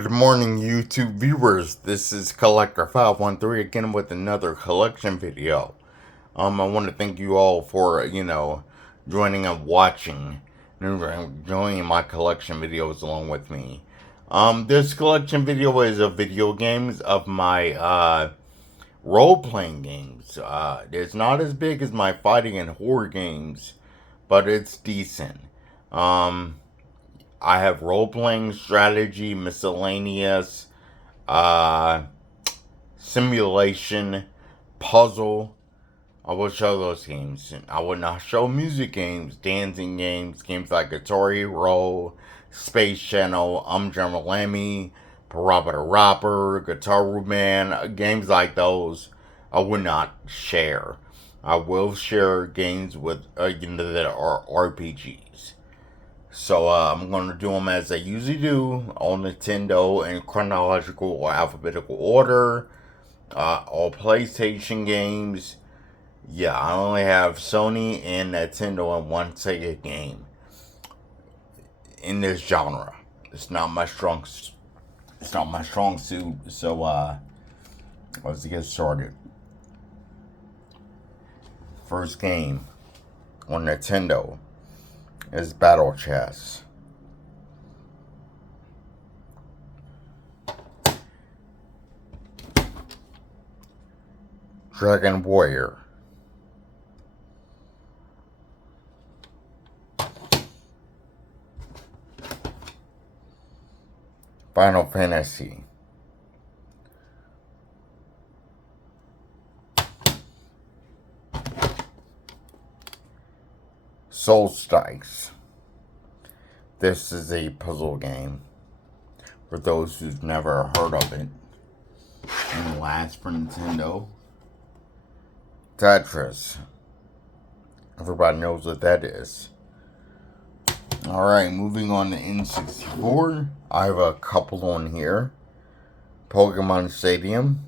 Good morning, YouTube viewers. This is Collector513 again with another collection video. I want to thank you all for, joining and watching and enjoying my collection videos along with me. This collection video is of video games of my, role-playing games. It's not as big as my fighting and horror games, but it's decent. I have role-playing, strategy, miscellaneous, uh, simulation, puzzle. I will show those games. I will not show music games, dancing games, games like Guitar Hero, Space Channel, Drummer Lemmy, Parappa the Rapper, Guitar Man, games like those. I would not share. I will share games with that are RPGs. So I'm going to do them as I usually do on Nintendo in chronological or alphabetical order. All PlayStation games. Yeah, I only have Sony and Nintendo and one Sega game in this genre. It's not my strong. It's not my strong suit. So let's get started. First game on Nintendo is Battle Chess. Dragon Warrior. Final Fantasy. Solstice. This is a puzzle game for those who've never heard of it. And last for Nintendo, Tetris. Everybody knows what that is. Alright, moving on to N64. I have a couple on here. Pokemon Stadium.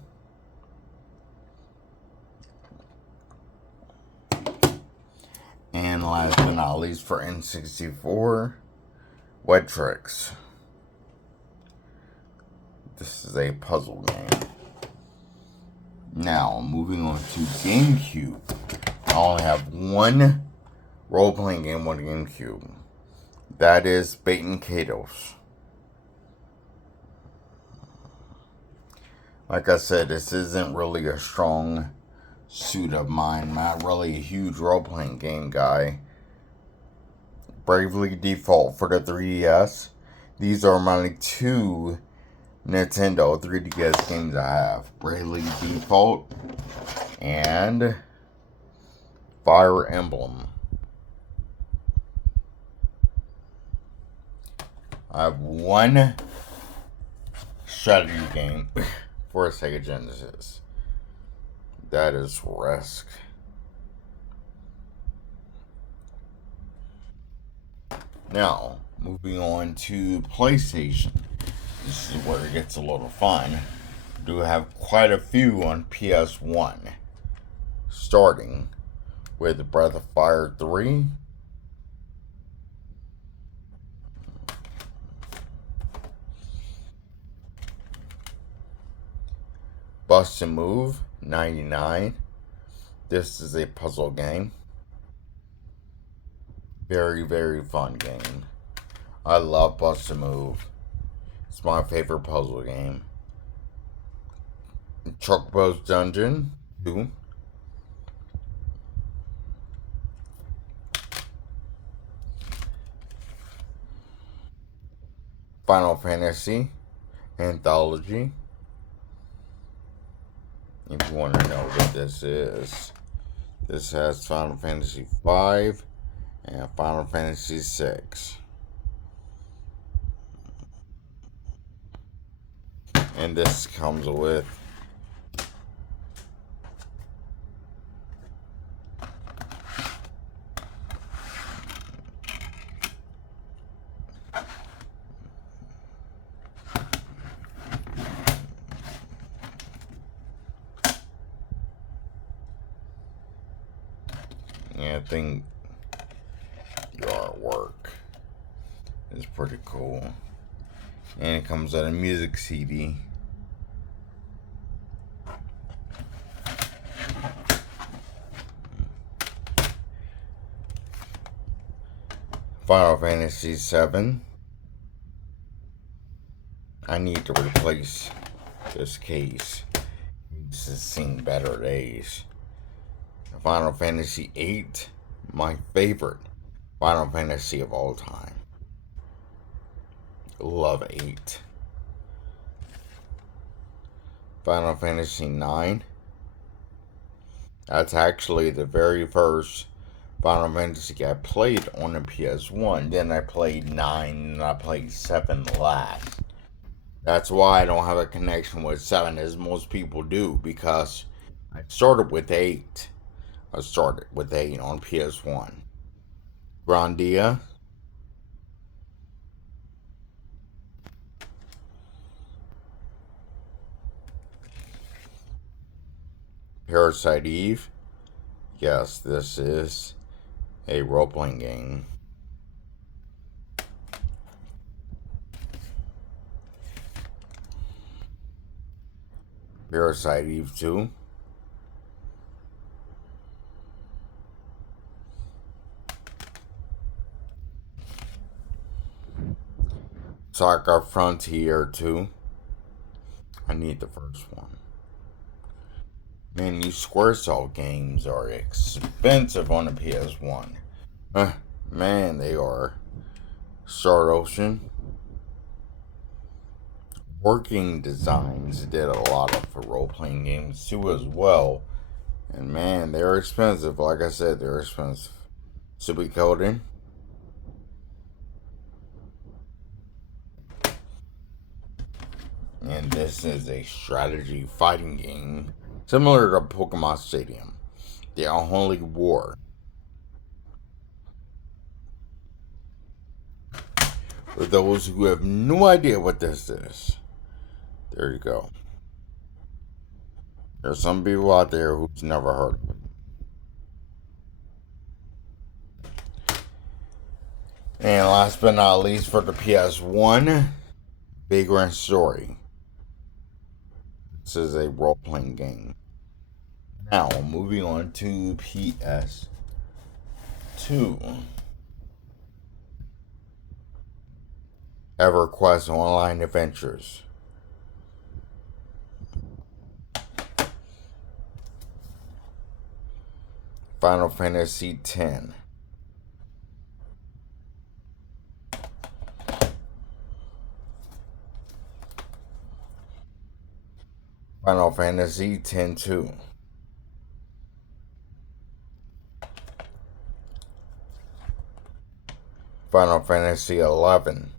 And last but not least for N64, Wet Tricks. This is a puzzle game. Now, moving on to GameCube. I only have one role-playing game on GameCube. That is Bait and Katos. Like I said, this isn't really a strong suit of mine. I'm not really a huge role-playing game guy. Bravely Default for the 3DS. These are my two Nintendo 3DS games I have. Bravely Default and Fire Emblem. I have one strategy game for a Sega Genesis. That is Risk. Now, moving on to PlayStation. This is where it gets a little fun. I do have quite a few on PS1. Starting with Breath of Fire 3. Bust a Move 99. This is a puzzle game. Very, very fun game. I love Bust a Move. It's my favorite puzzle game. Chocobo's Dungeon 2. Final Fantasy Anthology. If you want to know what this is. This has Final Fantasy 5 and Final Fantasy 6. And this comes with I think the artwork is pretty cool. And it comes on a music CD. Final Fantasy VII. I need to replace this case. This has seen better days. Final Fantasy VIII. My favorite Final Fantasy of all time. Love 8. Final Fantasy 9. That's actually the very first Final Fantasy I played on the PS1. Then I played 9 and I played 7 last. That's why I don't have a connection with 7 as most people do, because I started with 8. I started with 8 on PS1. Grandia. Parasite Eve. Yes, this is a role playing game. Parasite Eve 2. Saga Frontier 2. I need the first one. Man, these Squaresoft games are expensive on the PS1. Man, they are. Star Ocean. Working Designs did a lot of role playing games too, as well. And man, they're expensive. Like I said, they're expensive. Suikoden. And this is a strategy fighting game similar to Pokemon Stadium. The Unholy War. For those who have no idea what this is, there you go. There's some people out there who's never heard of it. And last but not least, for the PS1, Vagrant Story. This is a role playing game. Now, moving on to PS2. EverQuest Online Adventures. Final Fantasy X. Final Fantasy X-2. Final Fantasy 11.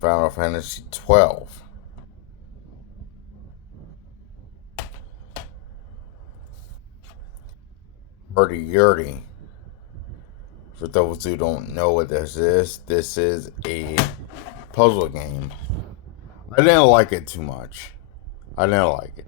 Final Fantasy 12. Hurdy Yurdy. For those who don't know what this is a puzzle game. I didn't like it too much. I didn't like it.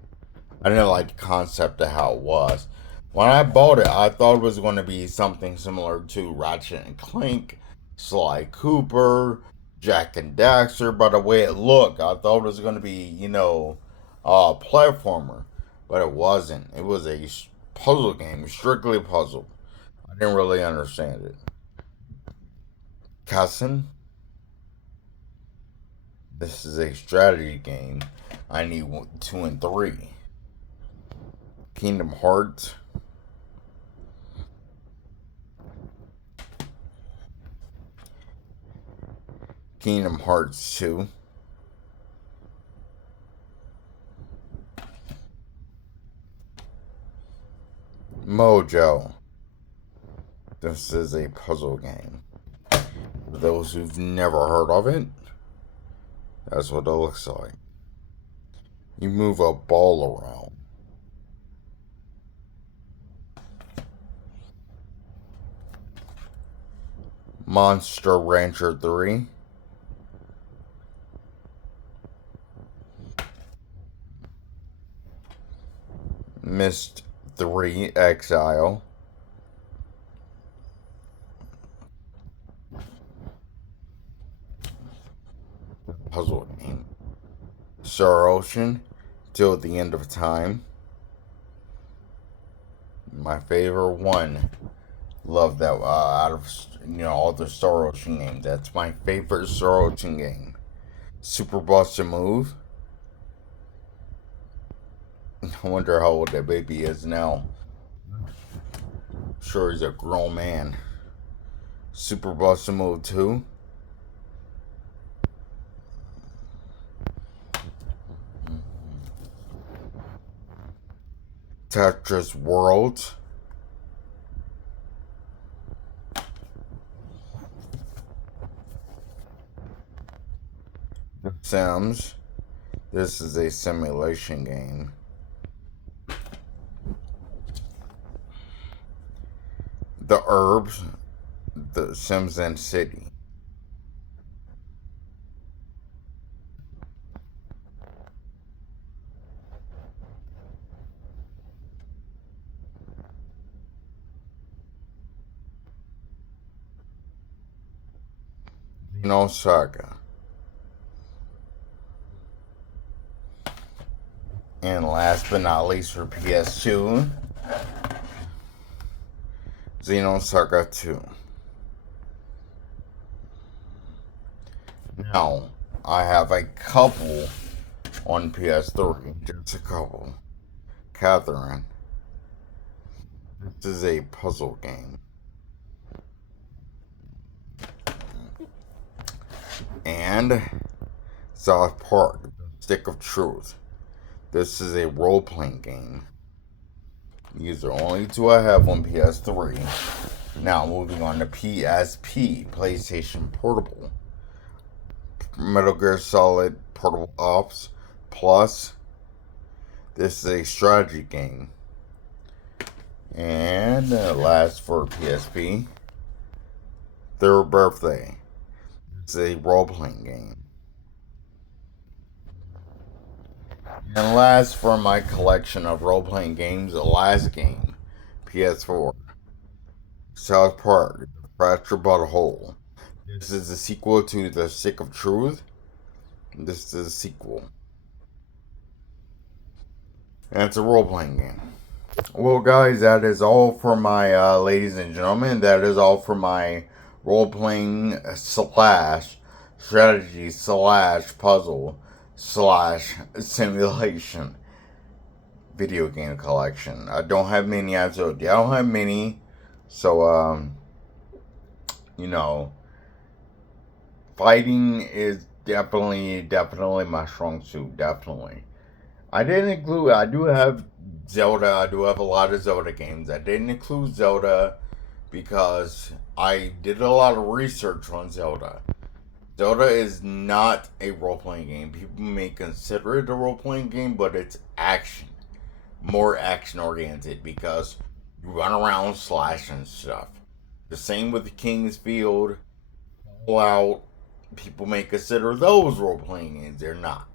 I didn't like the concept of how it was. When I bought it, I thought it was going to be something similar to Ratchet and Clank, Sly Cooper, Jack and Daxter. By the way it looked, I thought it was going to be, a platformer, but it wasn't. It was a puzzle game, strictly puzzle. I didn't really understand it. Cousin, this is a strategy game. I need 2 and 3. Kingdom Hearts. Kingdom Hearts 2. Mojo. This is a puzzle game. For those who've never heard of it, that's what it looks like. You move a ball around. Monster Rancher 3. Myst 3 Exile. puzzle game. Star Ocean, Till the End of Time. My favorite one. Love that out of all the Star Ocean games. That's my favorite Star Ocean game. Super Bust a Move. I wonder how old that baby is now. Sure, he's a grown man. Super Bust a Move 2. Tetris World. The Sims. This is a simulation game. The Herbs. The Sims and City. Saga. And last but not least for PS2, Saga 2. Now, I have a couple on PS3, just a couple. Catherine. This is a puzzle game. And South Park, Stick of Truth. This is a role playing game. These are only two I have on PS3. Now, moving on to PSP, PlayStation Portable. Metal Gear Solid Portable Ops Plus. This is a strategy game. And last for PSP, Third Birthday. It's a role playing game. And last for my collection of role playing games, the last game, PS4, South Park, Fractured But Whole. This is a sequel to The Stick of Truth. This is a sequel. And it's a role playing game. Well, guys, that is all for my, ladies and gentlemen. That is all for my role playing slash strategy slash puzzle slash simulation video game collection. I don't have many. I don't have many. So, you know, fighting is definitely my strong suit. Definitely. I didn't include. I do have Zelda. I do have a lot of Zelda games. I didn't include Zelda because I did a lot of research on Zelda. Zelda is not a role playing game. People may consider it a role playing game, but it's action. More action oriented because you run around slashing stuff. The same with the King's Field, Fallout. People may consider those role playing games. They're not.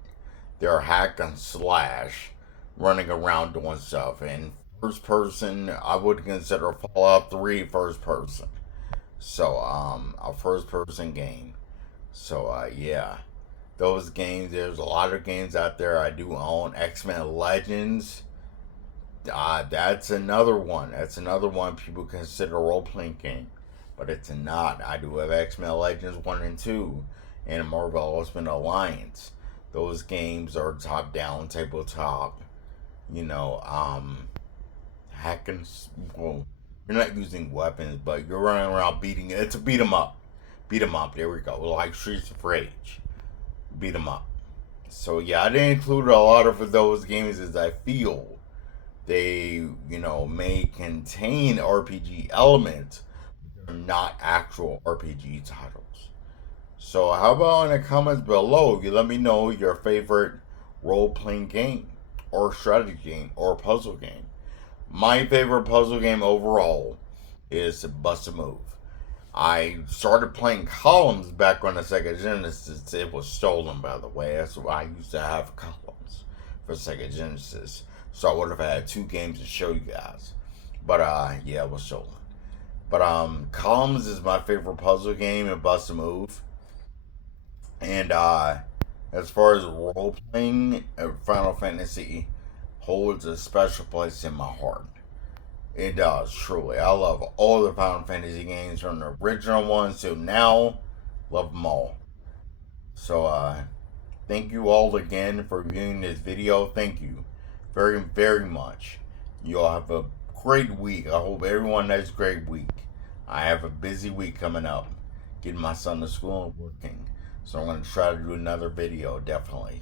They're hack and slash, running around doing stuff. And first person, I would consider Fallout 3 first person. So, a first person game. So, yeah. Those games, there's a lot of games out there. I do own X-Men Legends. That's another one. That's another one people consider a role playing game. But it's not. I do have X-Men Legends 1 and 2 and Marvel Ultimate Alliance. Those games are top down, tabletop, hacking. Well, you're not using weapons, but you're running around beating it. It's a beat 'em up. Beat 'em up. There we go. Like Streets of Rage. Beat 'em up. So yeah, I didn't include a lot of those games as I feel they, may contain RPG elements. They're not actual RPG titles. So how about in the comments below, you let me know your favorite role-playing game or strategy game or puzzle game. My favorite puzzle game overall is Bust a Move. I started playing Columns back on the Sega Genesis. It was stolen, by the way. That's why I used to have Columns for Sega Genesis. So I would have had two games to show you guys. But yeah, it was stolen. But Columns is my favorite puzzle game and Bust a Move. And As far as role playing, Final Fantasy holds a special place in my heart. It does, truly. I love all the Final Fantasy games from the original ones to now. Love them all. So, thank you all again for viewing this video. Thank you very, very much. You all have a great week. I hope everyone has a great week. I have a busy week coming up, getting my son to school and working. So I'm going to try to do another video, definitely,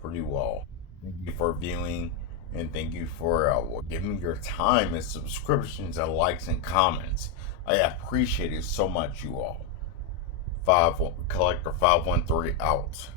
for you all. Thank you for viewing, and thank you for giving your time and subscriptions and likes and comments. I appreciate it so much, you all. Collector 513 out.